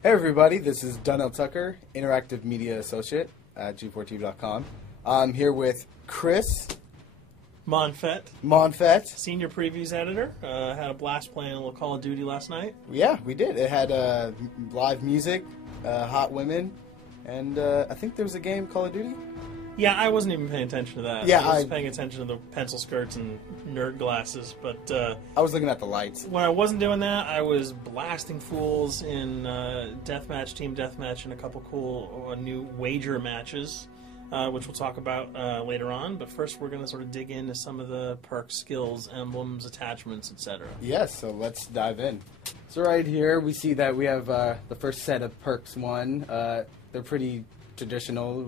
Hey everybody, this is Donnell Tucker, Interactive Media Associate at G4TV.com. I'm here with Chris Monfett, Senior Previews Editor. Had a blast playing a little Call of Duty last night. Yeah, we did. It had live music, hot women, and I think there was a game, Call of Duty? Yeah, I wasn't even paying attention to that. Yeah, I was paying attention to the pencil skirts and nerd glasses, but I was looking at the lights. When I wasn't doing that, I was blasting fools in deathmatch, team deathmatch, and a couple cool new wager matches, which we'll talk about later on. But first, we're going to sort of dig into some of the perks, skills, emblems, attachments, etc. Yes, so let's dive in. So right here, we see that we have the first set of perks one. They're pretty traditional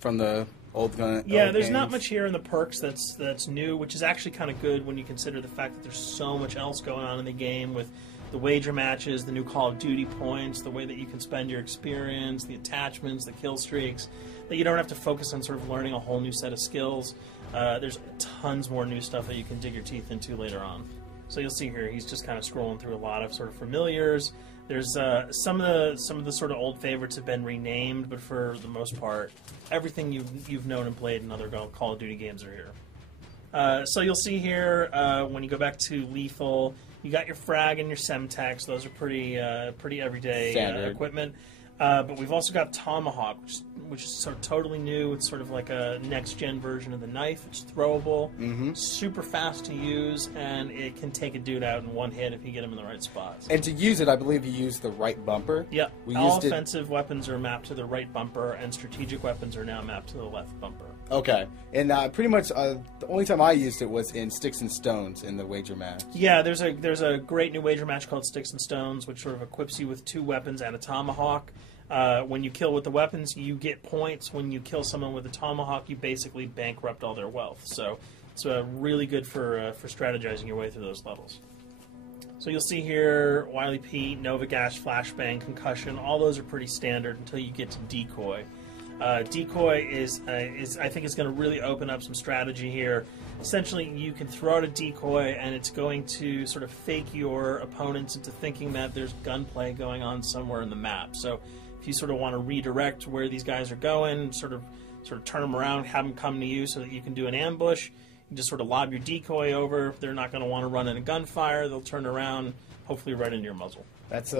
from the old gun. Yeah, old there's games. not much here in the perks that's new, which is actually kind of good when you consider the fact that there's so much else going on in the game with the wager matches, the new Call of Duty points, the way that you can spend your experience, the attachments, the kill streaks, that you don't have to focus on sort of learning a whole new set of skills. There's tons more new stuff that you can dig your teeth into later on. So you'll see here, he's just kind of scrolling through a lot of sort of familiars. There's some of the sort of old favorites have been renamed, but for the most part, everything you've known and played in other Call of Duty games are here. So you'll see here when you go back to Lethal, you got your frag and your semtex. Those are pretty everyday equipment. But we've also got Tomahawk, which is sort of totally new. It's sort of like a next-gen version of the knife. It's throwable, super fast to use, and it can take a dude out in one hit if you get him in the right spots. And to use it, I believe you use the right bumper. Yep. All offensive weapons are mapped to the right bumper, and strategic weapons are now mapped to the left bumper. Okay. And pretty much the only time I used it was in Sticks and Stones in the wager match. Yeah, there's a great new wager match called Sticks and Stones, which sort of equips you with 2 weapons and a tomahawk. When you kill with the weapons, you get points. When you kill someone with a tomahawk, you basically bankrupt all their wealth. So it's really good for strategizing your way through those levels. So you'll see here, Wily Pete, Nova Gash, Flashbang, Concussion. All those are pretty standard until you get to Decoy. Decoy is I think it's going to really open up some strategy here. Essentially, you can throw out a decoy, and it's going to sort of fake your opponents into thinking that there's gunplay going on somewhere in the map. So if you sort of want to redirect where these guys are going, sort of turn them around, have them come to you so that you can do an ambush, you just sort of lob your decoy over. If they're not going to want to run in a gunfire, they'll turn around, hopefully right into your muzzle. That's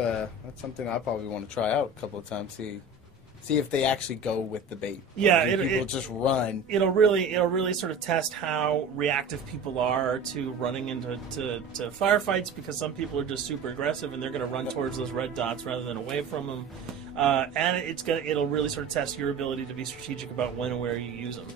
something I probably want to try out a couple of times. See if they actually go with the bait. Yeah, people just run. It'll really sort of test how reactive people are to running into firefights, because some people are just super aggressive and they're going to run towards those red dots rather than away from them. And it'll really sort of test your ability to be strategic about when and where you use them.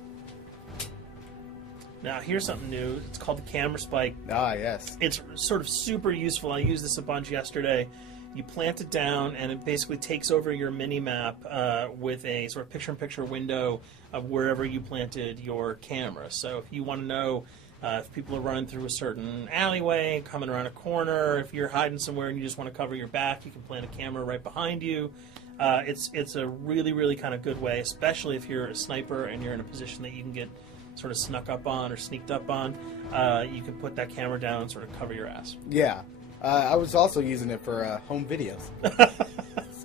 Now, here's something new. It's called the camera spike. Ah, yes. It's sort of super useful. I used this a bunch yesterday. You plant it down, and it basically takes over your mini-map with a sort of picture-in-picture window of wherever you planted your camera. So if you want to know if people are running through a certain alleyway, coming around a corner, if you're hiding somewhere and you just want to cover your back, you can plant a camera right behind you. It's a really, really kind of good way, especially if you're a sniper and you're in a position that you can get sort of snuck up on or sneaked up on. You can put that camera down and sort of cover your ass. Yeah. I was also using it for home videos.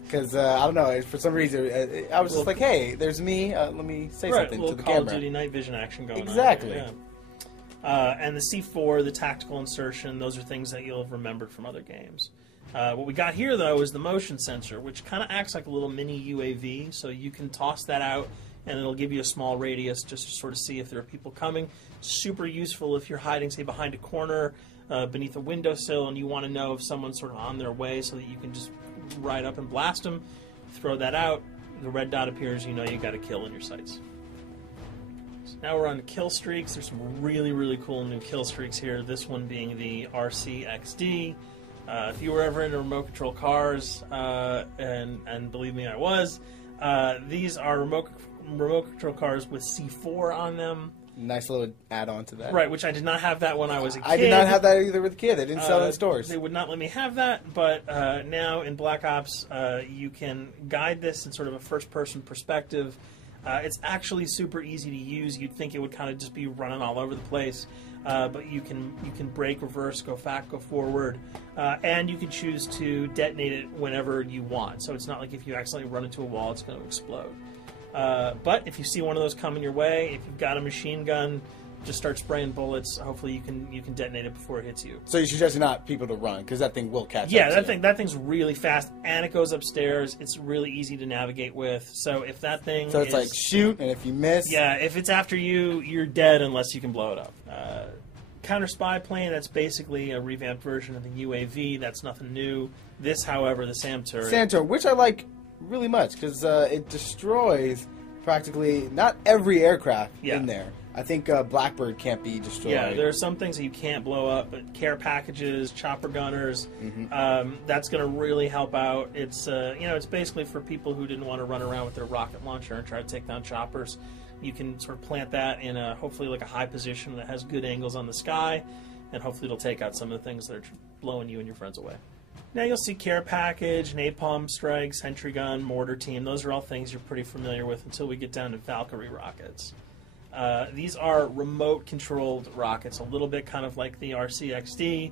Because, I don't know, for some reason, I was just like, hey, there's me, let me say something to the Call camera. Call of Duty night vision action going exactly. on. Exactly. And the C4, the tactical insertion, those are things that you'll have remembered from other games. What we got here, though, is the motion sensor, which kind of acts like a little mini UAV, so you can toss that out, and it'll give you a small radius just to sort of see if there are people coming. Super useful if you're hiding, say, behind a corner, beneath a windowsill, and you want to know if someone's sort of on their way so that you can just ride up and blast them. Throw that out, the red dot appears, you know you got a kill in your sights. So now we're on to Killstreaks. There's some really, really cool new Killstreaks here, this one being the RCXD. If you were ever into remote control cars, and believe me, I was, these are remote control cars with C4 on them. Nice little add-on to that. Right, which I did not have that when I was a kid. I did not have that either with a kid. They didn't sell it in stores. They would not let me have that, but now in Black Ops, you can guide this in sort of a first-person perspective. It's actually super easy to use. You'd think it would kind of just be running all over the place. but you can brake, reverse, go back, go forward, and you can choose to detonate it whenever you want. So it's not like if you accidentally run into a wall, it's going to explode. But if you see one of those coming your way, if you've got a machine gun, just start spraying bullets. Hopefully you can detonate it before it hits you. So you suggest not people to run, because that thing will catch up. Yeah, to that thing's really fast, and it goes upstairs. It's really easy to navigate with. So if that thing So it's like shoot, and if you miss... Yeah, if it's after you, you're dead unless you can blow it up. Counter spy plane, that's basically a revamped version of the UAV. That's nothing new. This, however, the SAM turret... SAM turret, which I like really much, because it destroys practically not every aircraft in there. I think Blackbird can't be destroyed. Yeah, there are some things that you can't blow up, but care packages, chopper gunners, that's going to really help out. It's it's basically for people who didn't want to run around with their rocket launcher and try to take down choppers. You can sort of plant that in hopefully like a high position that has good angles on the sky, and hopefully it'll take out some of the things that are blowing you and your friends away. Now you'll see care package, napalm strike, sentry gun, mortar team. Those are all things you're pretty familiar with until we get down to Valkyrie rockets. These are remote-controlled rockets, a little bit kind of like the RCXD.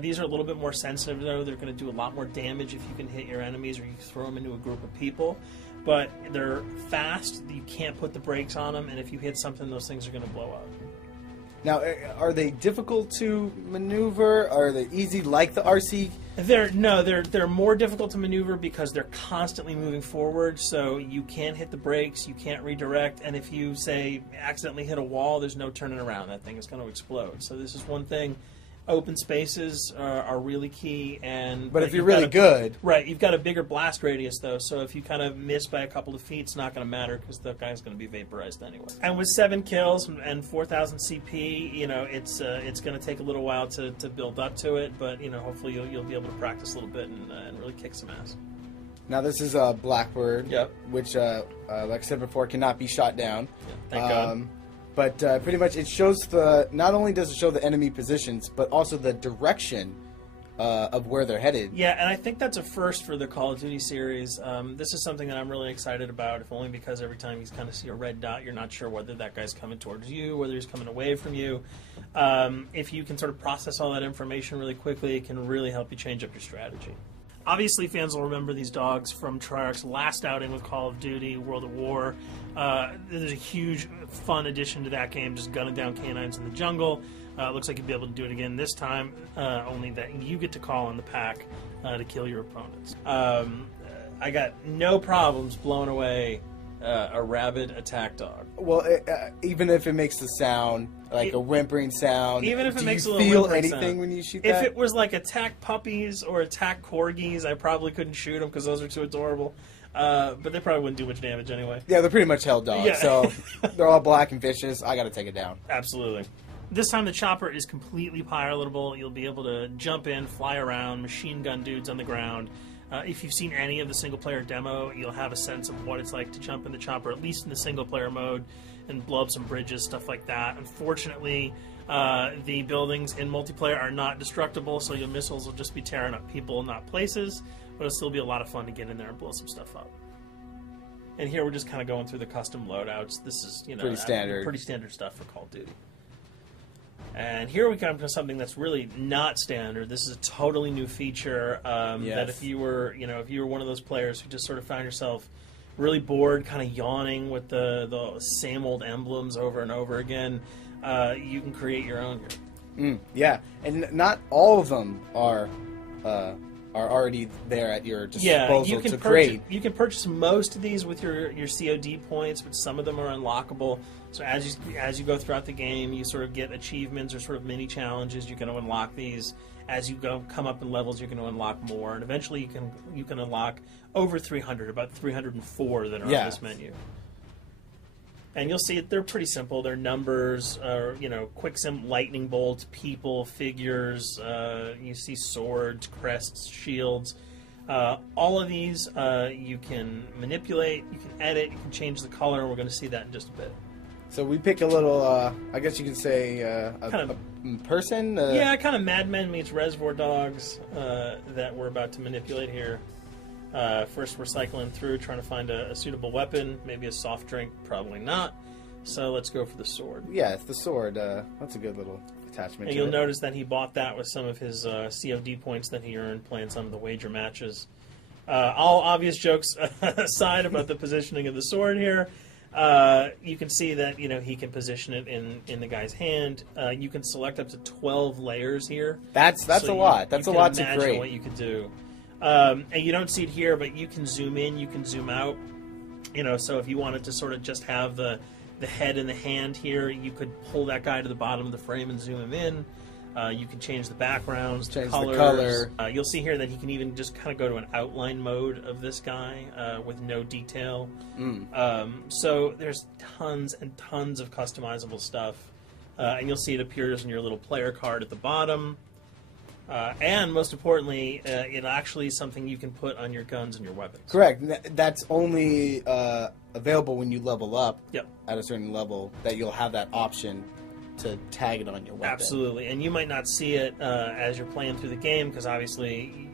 These are a little bit more sensitive, though. They're going to do a lot more damage if you can hit your enemies or you throw them into a group of people. But they're fast. You can't put the brakes on them, and if you hit something, those things are going to blow up. Now, are they difficult to maneuver? Are they easy like the RC? They're more difficult to maneuver because they're constantly moving forward, so you can't hit the brakes, you can't redirect, and if you, say, accidentally hit a wall, there's no turning around. That thing is going to explode. So this is one thing. Open spaces are really key. But if you're really good... Right, you've got a bigger blast radius, though, so if you kind of miss by a couple of feet, it's not going to matter because the guy's going to be vaporized anyway. And with 7 kills and 4,000 CP, it's going to take a little while to build up to it, but hopefully you'll be able to practice a little bit and really kick some ass. Now this is Blackbird, which, like I said before, cannot be shot down. Yeah, thank God. But pretty much it shows not only does it show the enemy positions, but also the direction of where they're headed. Yeah, and I think that's a first for the Call of Duty series. This is something that I'm really excited about, if only because every time you kind of see a red dot, you're not sure whether that guy's coming towards you, whether he's coming away from you. If you can sort of process all that information really quickly, it can really help you change up your strategy. Obviously, fans will remember these dogs from Treyarch's last outing with Call of Duty, World at War. There's a huge, fun addition to that game, just gunning down canines in the jungle. Looks like you'll be able to do it again this time, only that you get to call on the pack to kill your opponents. I got no problems blowing away a rabid attack dog. Well, even if it makes the sound, like a whimpering sound, even if it makes a little feel whimpering anything sound. when you shoot If that? it was like attack puppies or attack corgis, I probably couldn't shoot them because those are too adorable. But they probably wouldn't do much damage anyway. Yeah, they're pretty much held dogs, Yeah. so they're all black and vicious. I got to take it down. Absolutely. This time the chopper is completely pilotable. You'll be able to jump in, fly around, machine gun dudes on the ground. If you've seen any of the single-player demo, you'll have a sense of what it's like to jump in the chopper, at least in the single-player mode, and blow up some bridges, stuff like that. Unfortunately, the buildings in multiplayer are not destructible, so your missiles will just be tearing up people, not places, but it'll still be a lot of fun to get in there and blow some stuff up. And here we're just kind of going through the custom loadouts. This is, pretty standard. Pretty standard stuff for Call of Duty. And here we come to something that's really not standard. This is a totally new feature that if you were one of those players who just sort of found yourself really bored, kind of yawning with the same old emblems over and over again, you can create your own here. Yeah, and not all of them are already there at your disposal to create. You can purchase most of these with your COD points, but some of them are unlockable. So as you go throughout the game, you sort of get achievements or sort of mini challenges. You're going to unlock these. As you come up in levels, you're going to unlock more, and eventually you can unlock over 300, about 304 that are on this menu. And you'll see they're pretty simple. They're numbers, quick sim, lightning bolts, people, figures. You see swords, crests, shields. All of these you can manipulate, you can edit, you can change the color, and we're going to see that in just a bit. So we pick a little, I guess you could say, a person? Yeah, kind of Mad Men meets Reservoir Dogs that we're about to manipulate here. First, we're cycling through, trying to find a suitable weapon, maybe a soft drink, probably not. So let's go for the sword. Yeah, it's the sword. That's a good little attachment And to you'll it. notice that he bought that with some of his COD points that he earned playing some of the wager matches. All obvious jokes aside about the positioning of the sword here, you can see that he can position it in the guy's hand. You can select up to 12 layers here. That's So a lot. That's a lot to imagine create. what you could do. And you don't see it here, but you can zoom in, you can zoom out. So if you wanted to sort of just have the head and the hand here, you could pull that guy to the bottom of the frame and zoom him in. You can change the backgrounds, Change the the colors. color. You'll see here that he can even just kind of go to an outline mode of this guy with no detail. So there's tons and tons of customizable stuff. And you'll see it appears in your little player card at the bottom. And most importantly, it actually is something you can put on your guns and your weapons. Correct. That's only available when you level up Yep. at a certain level, that you'll have that option to tag it on your weapon. Absolutely, and you might not see it as you're playing through the game because obviously,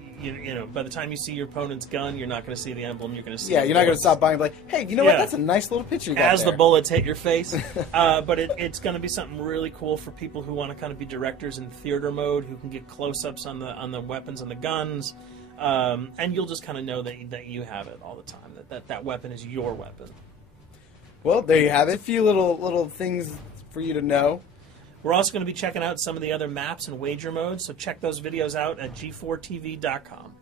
by the time you see your opponent's gun, you're not going to see the emblem. You're going to see. Yeah, you're not going to bullets. stop by and be like, hey, you know what? That's a nice little picture you got As there. the bullets hit your face. But it's going to be something really cool for people who want to kind of be directors in theater mode, who can get close-ups on the weapons and the guns, and you'll just kind of know that you have it all the time. That weapon is your weapon. Well, there you have it. A few little things for you to know. We're also going to be checking out some of the other maps and wager modes, so check those videos out at g4tv.com.